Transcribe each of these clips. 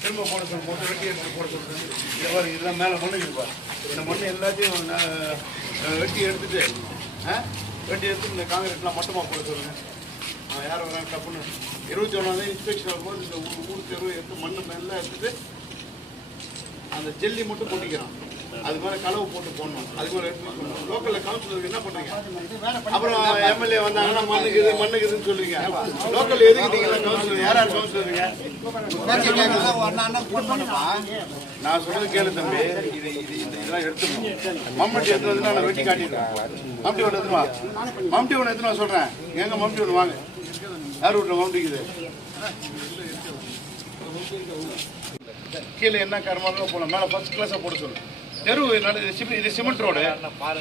திரும்ப போட சொல்லு மொட்டை வெட்டி எடுத்து போட சொல்லுது இதை பாரு இதெல்லாம் மேலே மண்ணு இருப்பா இந்த மண்ணு எல்லாத்தையும் வெட்டி எடுத்துட்டு ஆ வெட்டி எடுத்து இந்த காங்கிரீட்லாம் மொத்தமாக போட சொல்லுங்க யார் வராங்க தப்புன்னு இருபத்தி ஒன்றாந்தேதி இன்ஸ்பெக்ஷன் வரும்போது இந்த ஊர் ஊர் தெருவு எடுத்து மண்ணு மேலே எடுத்துட்டு அந்த ஜெல்லி மட்டும் போட்டிக்கிறான் அது மேலே கலவு போட்டு போடணும். அதுக்கு ஒரு லோக்கலில் கவுன்சிலருக்கு என்ன பண்ணுறீங்க அப்புறம் எம்எல்ஏ வந்தாங்கன்னா மண்ணுக்கு இது மண்ணுக்கு இதுன்னு சொல்லுவீங்க. லோக்கல் எதுக்கு நீங்கள் கவுன்சிலர் யார் யார் கவுன்சிலருங்க நான் சொல்றது கேளு தம்பி. இது இது இந்த இதெல்லாம் எடுத்துக்கணும். மம்முட்டி எடுத்து வந்து நான் வெட்டி காட்டிடுறேன். மம்முட்டி ஒன்று எடுத்துமா மம்முட்டி ஒன்று எடுத்து நான் சொல்கிறேன் எங்க மம்முட்டி ஒன்று வாங்க. யார் வீட்டில் மம்முட்டிக்குது கீழே என்ன கர்மாலும் போகலாம் மேலே ஃபர்ஸ்ட் கிளாஸாக போட சொல்லு. தெரு இது சிமெண்ட் ரோடு.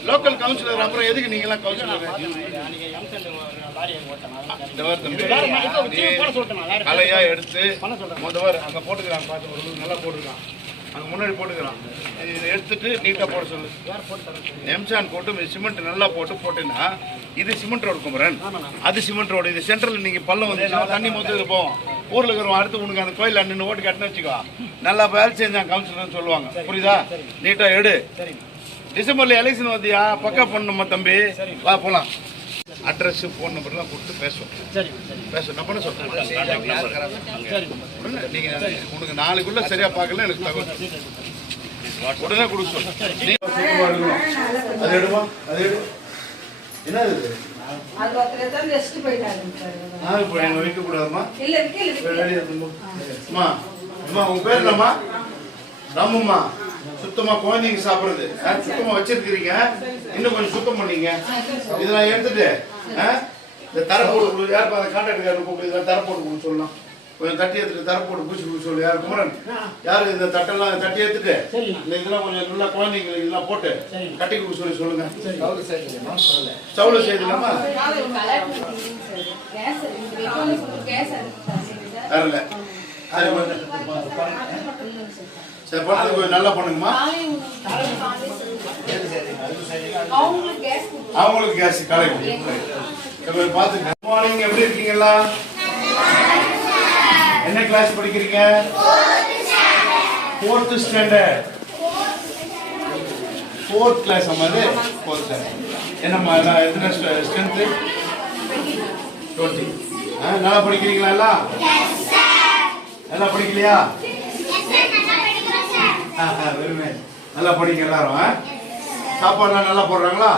லோக்கல் கவுன்சிலர் அப்புறம் எதுக்கு நீங்களாம் கவுன்சிலர் இந்த கலையா எடுத்து முதவர் அங்க போட்டுக்கிறான் பார்த்து ஒரு நல்லா போட்டுருக்கான் அங்கே முன்னாடி போட்டுக்கிறான். இதை எடுத்துட்டு நீட்டாக போட சொல்லு. எம்சான் போட்டு சிமெண்ட் நல்லா போட்டு போட்டேன்னா இது சிமெண்ட் ரோடு குமரன். அது சிமெண்ட் ரோடு. இது சென்ட்ரல் நீங்கள் பள்ளம் வந்துச்சுன்னா தண்ணி மொத்தம் இருப்போம் ஊர்ல இருக்கிறவங்க அடுத்து உனக்கு அந்த கோயில் நின்று ஓட்டு கட்டினு வச்சுக்கோ. நல்லா வேலை செஞ்சான் கவுன்சிலர்னு சொல்லுவாங்க. புரியுதா? நீட்டா எடு. டிசம்பர்ல எலெக்ஷன் வந்தியா? பக்கா பண்ணுமா தம்பி? வா போலாம். அட்ரஸ் ஃபோன் நம்பர்லாம் கொடுத்து பேசுவோம். பேசுவோம் நான் பண்ண சொல்றேன். நீங்க உனக்கு நாளைக்குள்ள சரியா பார்க்கல எனக்கு தகவல் உடனே கொடுக்க சொல்லு. நீ சுத்தமா இருக்கணும். அது எடுமா? அது எடு. என்ன இது? ராமம்மா சுத்தமா குழந்தைங்க சாப்பிடுறது. சுத்தமா வச்சிருக்கிறீங்க. இன்னும் கொஞ்சம் சுத்தம் பண்ணீங்க. இதெல்லாம் எடுத்துட்டு இந்த தரை போட்டு கொடு யார் அந்த கான்ட்ராக்ட் இதெல்லாம் தரை போட்டு சொல்லலாம். கொஞ்சம் தட்டி எடுத்துட்டு தரை போட்டு பூச்சி கொடுக்க சொல்லு. யார் குமரன்? யாரு இந்த தட்டெல்லாம் தட்டி எடுத்துட்டு? இந்த இதெல்லாம் கொஞ்சம் நல்லா குழந்தைங்களுக்கு இதெல்லாம் போட்டு கட்டி கொடுக்க சொல்லி சொல்லுங்க. வெயிட் கேஸ் வரல சரி பண்ணது கொஞ்சம் நல்லா பண்ணுங்கம்மா. அவங்களுக்கு கேஸ் காலை பார்த்துங்க. குட் மார்னிங் எப்படி இருக்கீங்களா கிளாஸ் படிக்கிறீங்க? ஃபோர்த் ஸ்டாண்டர்ட் ஃபோர்த் கிளாஸ் அம்மாது ஃபோர்த் ஸ்டாண்டர்ட் என்னம்மா நான் எத்தனை ஸ்ட்ரென்த்து டுவெண்ட்டி ஆ நல்லா படிக்கிறீங்களா எல்லாம்? நல்லா படிக்கலையா? ஆ ஆ வெறுமே. நல்லா படிங்க எல்லாரும் ஆ? சாப்பாடுலாம் நல்லா போடுறாங்களா?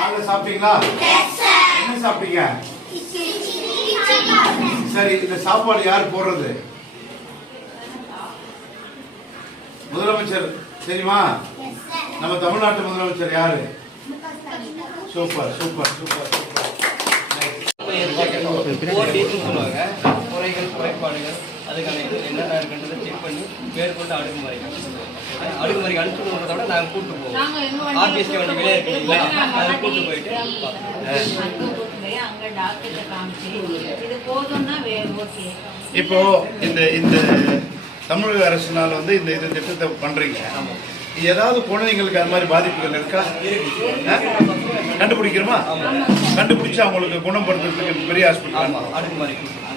நாங்க சாப்பிட்டீங்களா? என்ன சாப்பிட்டீங்க? சரி இந்த சாப்பாடு யார் போடுறது? முதலமைச்சர் தெரியுமா? நம்ம தமிழ்நாட்டு முதலமைச்சர் யாரு? சூப்பர் சூப்பர் சூப்பர் குறைகள் குறைபாடுகள் அதுக்கான இது என்னென்ன இருக்குன்றதை செக் பண்ணி மேற்கொண்டு அடுக்குமுறை அடுக்குமுறைக்கு அனுப்பிச்சு விடுறத விட நாங்கள் கூட்டு போவோம். ஆர்டிஎஸ்கே வண்டி வெளியே இருக்கு இல்லைங்களா அதை கூட்டு போயிட்டு அங்க டாக்டர்கிட்ட காமிச்சு இது போதும்னா ஓகே இப்போ இந்த இந்த தமிழக அரசினால் வந்து இந்த இது திட்டத்தை பண்றீங்க. ஏதாவது குழந்தைங்களுக்கு அது மாதிரி பாதிப்புகள் இருக்கா? கண்டுபிடிக்கிறோமா? கண்டுபிடிச்சு அவங்களுக்கு குணப்படுத்துறதுக்கு பெரிய ஹாஸ்பிட்டல்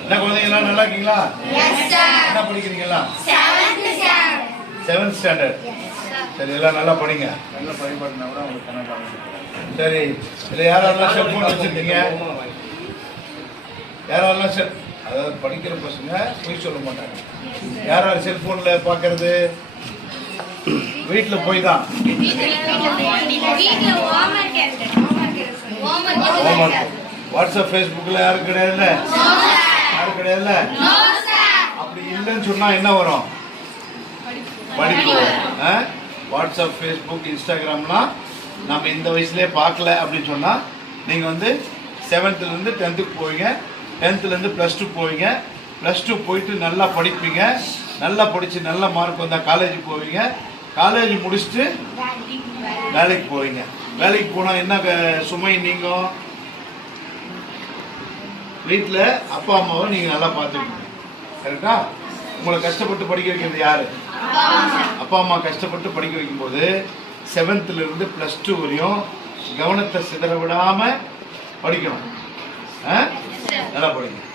என்ன குழந்தைங்களா நல்லா இருக்கீங்களா? என்ன படிக்கிறீங்களா? செவன்த் ஸ்டாண்டர்ட் சரி எல்லாம் நல்லா படிங்க. நல்லா படிப்பாட்டினா கூட உங்களுக்கு சரி இதில் யாரெல்லாம் செல்ஃபோன் வச்சுருக்கீங்க? யாரெல்லாம் செல் அதாவது படிக்கிற பசங்க பொய் சொல்ல மாட்டாங்க. யார் யார் செல்ஃபோனில் பார்க்கறது வீட்டில் போய் தான் வாட்ஸ்அப் ஃபேஸ்புக்கில் யாரும் கிடையாதுல்ல? யாரும் கிடையாதுல்ல? அப்படி இல்லைன்னு சொன்னால் என்ன வரும்? படிப்பு? வாட்ஸ்அப் ஃபேஸ்புக் இன்ஸ்டாகிராம்லாம் நம்ம இந்த வயசுலேயே பார்க்கல அப்படின்னு சொன்னால் நீங்கள் வந்து செவன்த்துலேருந்து டென்த்துக்கு போவீங்க. டென்த்துலேருந்து ப்ளஸ் டூ போவீங்க. ப்ளஸ் டூ போயிட்டு நல்லா படிப்பீங்க. நல்லா படித்து நல்ல மார்க் வந்தால் காலேஜ் போவீங்க. காலேஜ் முடிச்சுட்டு வேலைக்கு போவீங்க. வேலைக்கு போனால் என்ன வே- சுமை நீங்கள் வீட்டில் அப்பா அம்மாவை நீங்கள் நல்லா பார்த்துக்கணும். கரெக்டா உங்களை கஷ்டப்பட்டு படிக்க வைக்கிறது யாரு? அப்பா அம்மா கஷ்டப்பட்டு படிக்க வைக்கும்போது செவன்த்ல இருந்து ப்ளஸ் டூ வரையும் கவனத்தை சிதற விடாம படிக்கணும் ஆ? நல்லா படிக்கணும்